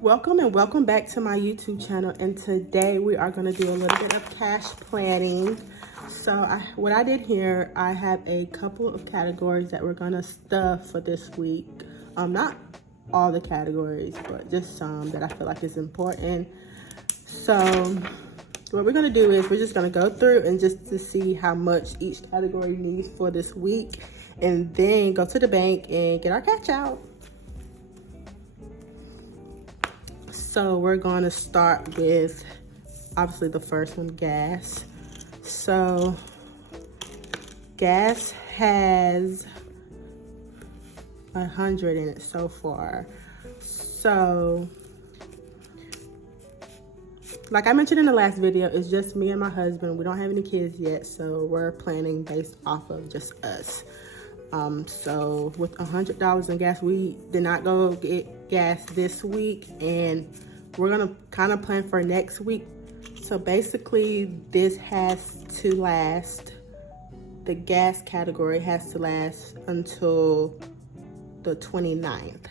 Welcome and welcome back to my YouTube channel, and today we are going to do a little bit of cash planning. So what I did here, I have a couple of categories that we're going to stuff for this week. Not all the categories, but just some that I feel like is important. So what we're going to do is we're just going to go through and just to see how much each category needs for this week, and then go to the bank and get our cash out. So we're going to start with, obviously, the first one, gas. So gas has 100 in it so far. So like I mentioned in the last video, it's just me and my husband. We don't have any kids yet, so we're planning based off of just us. So with $100 in gas, we did not go get gas this week, and we're gonna kind of plan for next week. So basically this has to last, the gas category has to last until the 29th.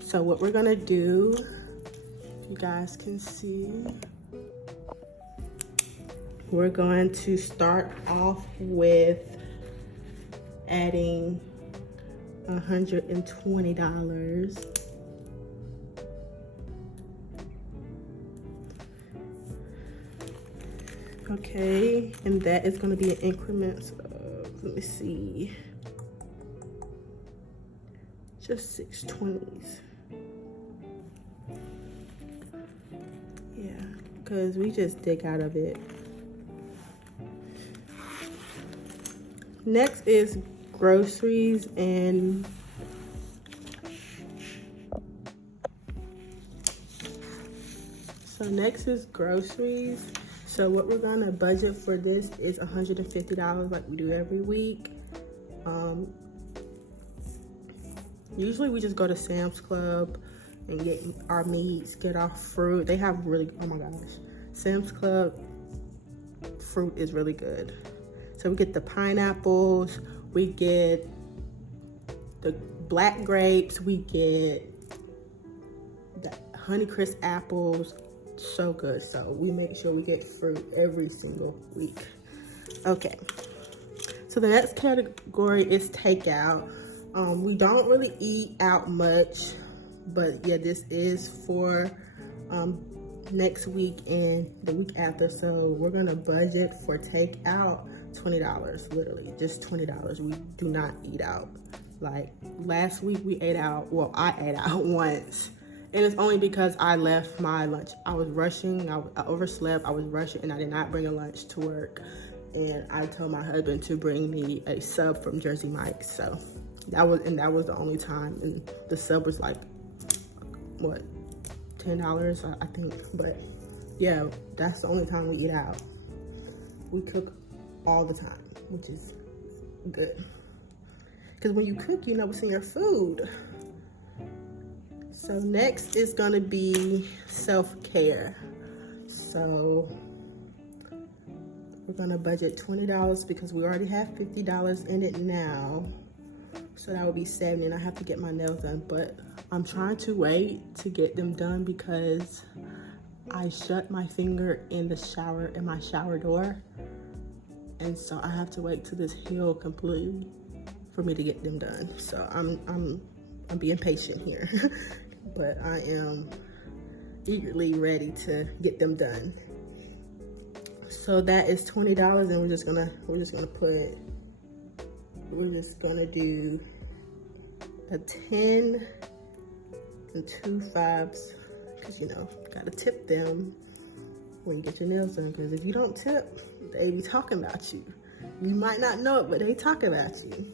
So what we're gonna do, you guys can see, we're going to start off with adding $120. Okay, and that is going to be in increments of, let me see, just 620s. Yeah, because we just dig out of it. Next is groceries, and so next is groceries. So what we're gonna budget for this is $150 like we do every week. Usually we just go to Sam's Club and get our meats, get our fruit. They have really, oh my gosh, Sam's Club fruit is really good. So we get the pineapples, we get the black grapes, we get the Honeycrisp apples, so good. So we make sure we get fruit every single week. Okay, so the next category is takeout. We don't really eat out much, but yeah, this is for next week and the week after. So we're gonna budget for takeout $20, literally just $20. We do not eat out. Like last week we ate out, well, I ate out once, and it's only because I left my lunch. I was rushing, I overslept, I was rushing, and I did not bring a lunch to work. And I told my husband to bring me a sub from Jersey Mike's. So that was the only time. And the sub was like, what, $10, I think. But yeah, that's the only time we eat out. We cook all the time, which is good. Because when you cook, you know what's in your food. So next is gonna be self-care. So we're gonna budget $20 because we already have $50 in it now. So that would be $70, and I have to get my nails done. But I'm trying to wait to get them done because I shut my finger in the shower, in my shower door. And so I have to wait till this heal completely for me to get them done. So I'm being patient here, but I am eagerly ready to get them done. So that is $20, and we're just gonna do a 10 and 2 5s, because you know, gotta tip them when you get your nails done, because if you don't tip, they be talking about you. You might not know it, but they talk about you.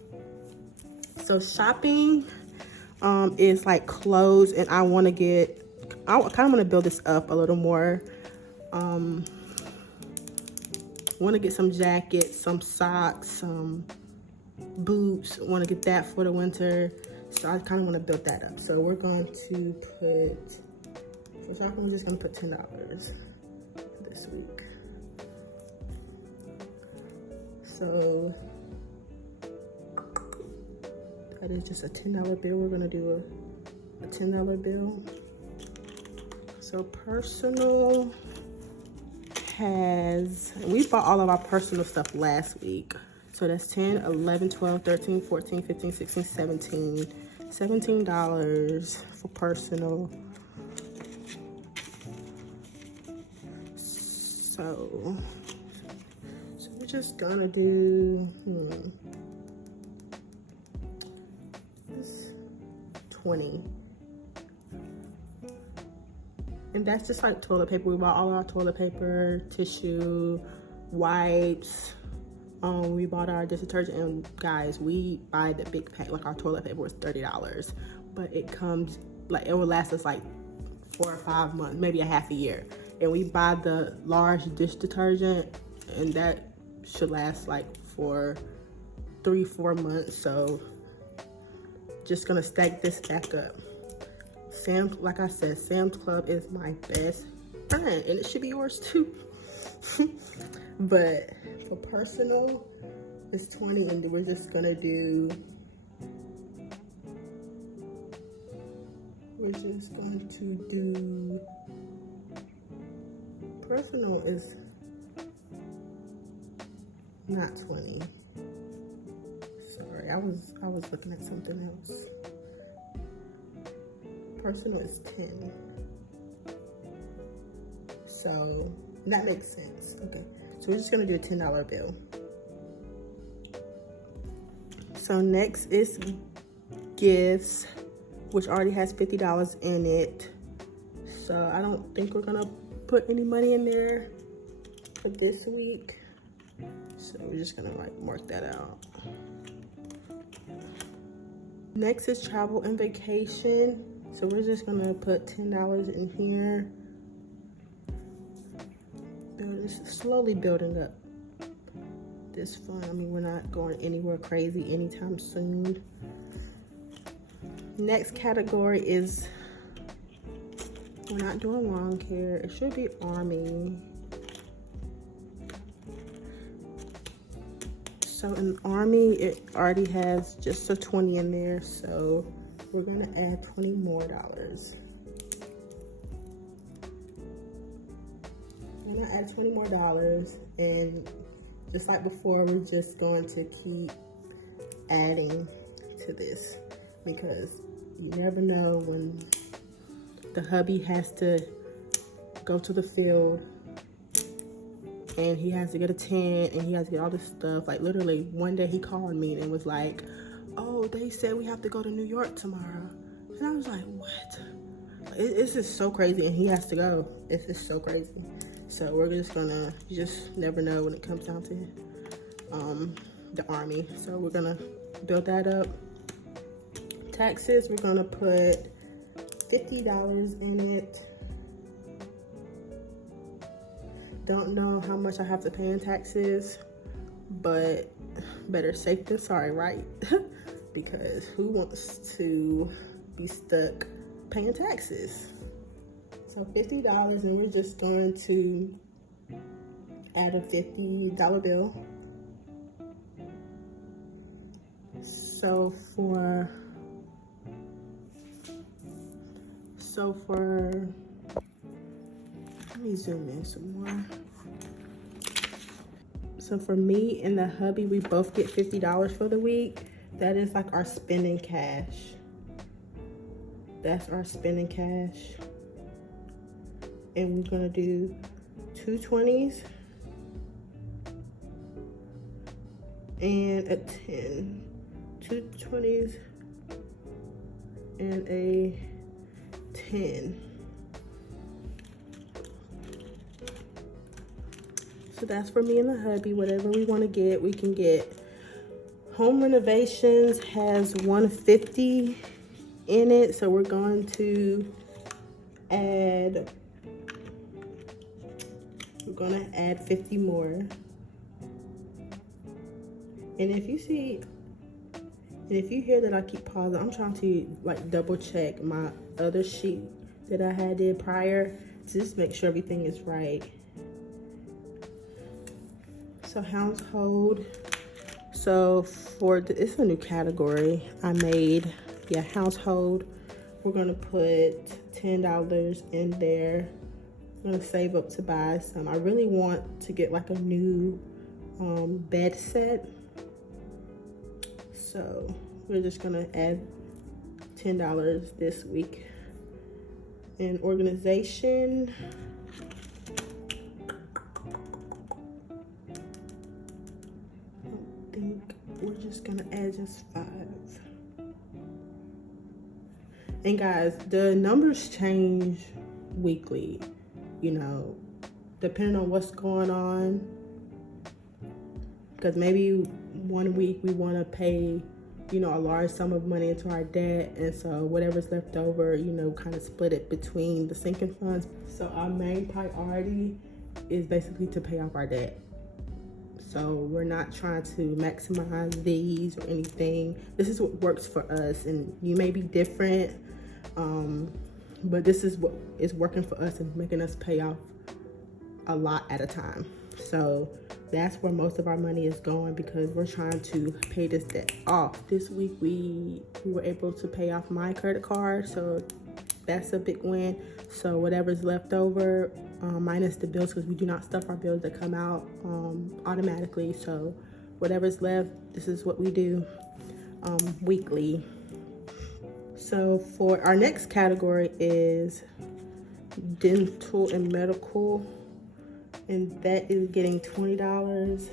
So shopping is like clothes, and I kind of want to build this up a little more. Want to get some jackets, some socks, some boots. Want to get that for the winter. So I kind of want to build that up. So we're going to put, for shopping, we're just going to put $10 this week. So that is just a $10 bill. We're gonna do a $10 bill. So personal has, we bought all of our personal stuff last week. So that's 10, 11, 12, 13, 14, 15, 16, 17. $17 for personal. So we're just gonna do, 20. And that's just like toilet paper. We bought all our toilet paper, tissue, wipes. We bought our dish detergent, and guys, we buy the big pack. Like our toilet paper was $30, but it comes, like, it will last us like 4 or 5 months, maybe a half a year. And we buy the large dish detergent, and that should last like for 3-4 months. So just gonna stack this back up. Sam's, like I said, Sam's Club is my best friend, and it should be yours too. But for personal, it's 20, and we're just gonna do, personal is not 20. Sorry, I was looking at something else. Personal is 10. So that makes sense. Okay, so we're just gonna do a $10 bill. So next is gifts, which already has $50 in it. So I don't think we're gonna put any money in there for this week. So we're just gonna like mark that out. Next is travel and vacation. So we're just gonna put $10 in here. Slowly building up this fund. I mean, we're not going anywhere crazy anytime soon. Next category is, we're not doing lawn care. It should be Army. So in Army, it already has just a 20 in there. So we're gonna add $20 more. I'm gonna add $20 more, and just like before, we're just going to keep adding to this, because you never know when the hubby has to go to the field and he has to get a tent and he has to get all this stuff. Like literally one day he called me and was like, oh, they said we have to go to New York tomorrow. And I was like, what? It's just so crazy, and he has to go. It's just so crazy. So we're just gonna, you just never know when it comes down to the Army. So we're gonna build that up. Taxes, we're gonna put $50 in it. Don't know how much I have to pay in taxes, but better safe than sorry, right? Because who wants to be stuck paying taxes? So $50, and we're just going to add a $50 bill. So for let me zoom in some more. So for me and the hubby, we both get $50 for the week. That is like our spending cash. That's our spending cash. And we're gonna do 2 20s and a 10. 2 20s and a 10. So that's for me and the hubby. Whatever we want to get, we can get. Home renovations has $150 in it, so we're going to add. We're gonna add 50 more. And if you see, and if you hear that I keep pausing, I'm trying to like double check my other sheet that I had did prior to just make sure everything is right. So household. So for it's a new category I made. Yeah, household. we're gonna put $10 in there. I'm gonna save up to buy some. I really want to get like a new bed set. So we're just gonna add $10 this week. In organization, I think we're just gonna add just 5. And guys, the numbers change weekly, you know, depending on what's going on. Because maybe one week we want to pay, you know, a large sum of money into our debt, and so whatever's left over, you know, kind of split it between the sinking funds. So our main priority is basically to pay off our debt. So we're not trying to maximize these or anything. This is what works for us, and you may be different, but this is what is working for us and making us pay off a lot at a time. So that's where most of our money is going, because we're trying to pay this debt off. This week we were able to pay off my credit card, so that's a big win. So whatever's left over, minus the bills, because we do not stuff our bills that come out automatically. So whatever's left, this is what we do weekly. So for our next category is dental and medical, and that is getting $20.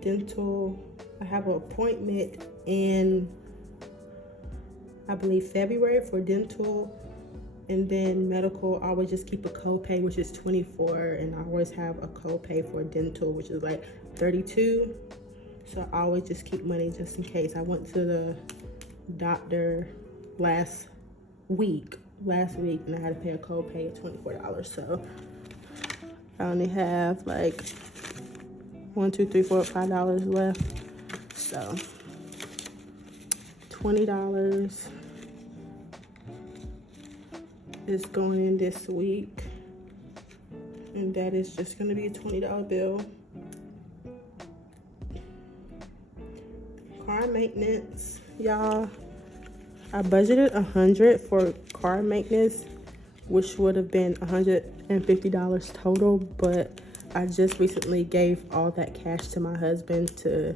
Dental, I have an appointment in, I believe, February for dental. And then medical, I always just keep a copay, which is $24, and I always have a copay for dental, which is like $32. So I always just keep money just in case. I went to the doctor last week, and I had to pay a copay of $24. So I only have like $1, $2, $3, $4, $5 left. So $20 is going in this week, and that is just going to be a $20 bill. Car maintenance, y'all, I budgeted $100 for car maintenance, which would have been $150 total, but I just recently gave all that cash to my husband to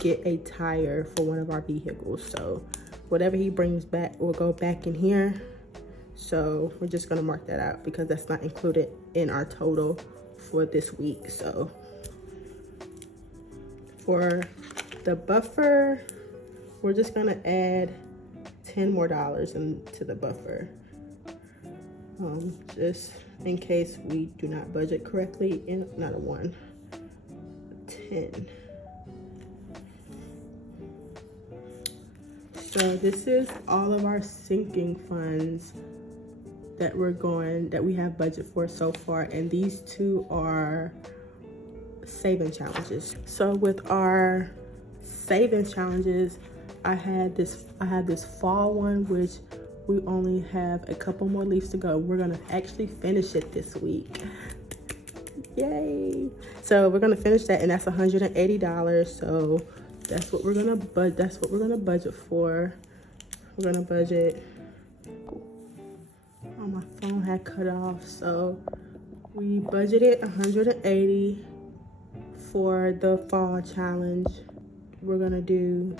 get a tire for one of our vehicles. So whatever he brings back will go back in here. So we're just gonna mark that out because that's not included in our total for this week. So for the buffer, we're just gonna add $10 more into the buffer. Just in case we do not budget correctly, and not a 1, 10. So this is all of our sinking funds that we have budget for so far, and these 2 are saving challenges. So with our savings challenges, I had this fall one, which we only have a couple more leaves to go. We're gonna actually finish it this week. Yay! So we're gonna finish that, and that's $180. So that's what we're gonna budget for. We're gonna budget. Oh, my phone had cut off, so we budgeted $180 for the fall challenge. We're gonna do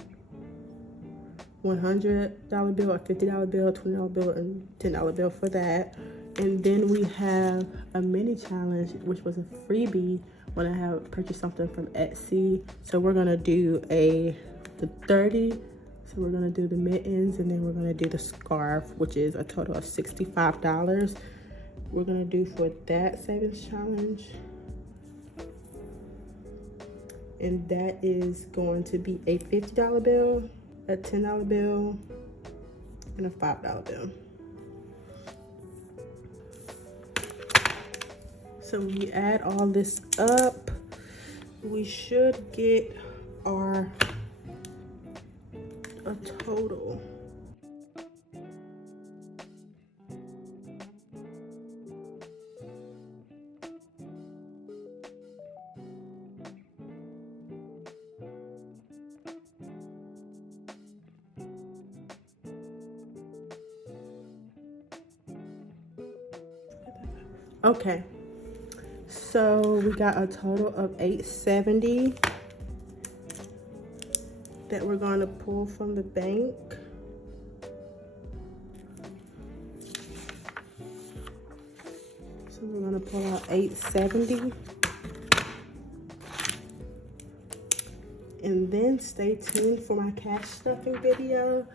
$100 bill, a $50 bill, $20 bill, and $10 bill for that. And then we have a mini challenge, which was a freebie when I have purchased something from Etsy. So we're gonna do the 30. So we're gonna do the mittens, and then we're gonna do the scarf, which is a total of $65. We're gonna do for that savings challenge. And that is going to be a $50 bill, a $10 bill, and a $5 bill. So when you add all this up, we should get a total. Okay, so we got a total of $870 that we're going to pull from the bank. So we're going to pull out $870. And then stay tuned for my cash stuffing video.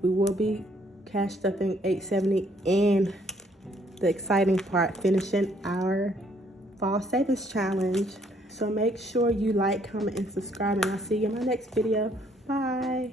We will be cash stuffing $870 and the exciting part, finishing our fall savings challenge. So make sure you like, comment, and subscribe, and I'll see you in my next video. Bye.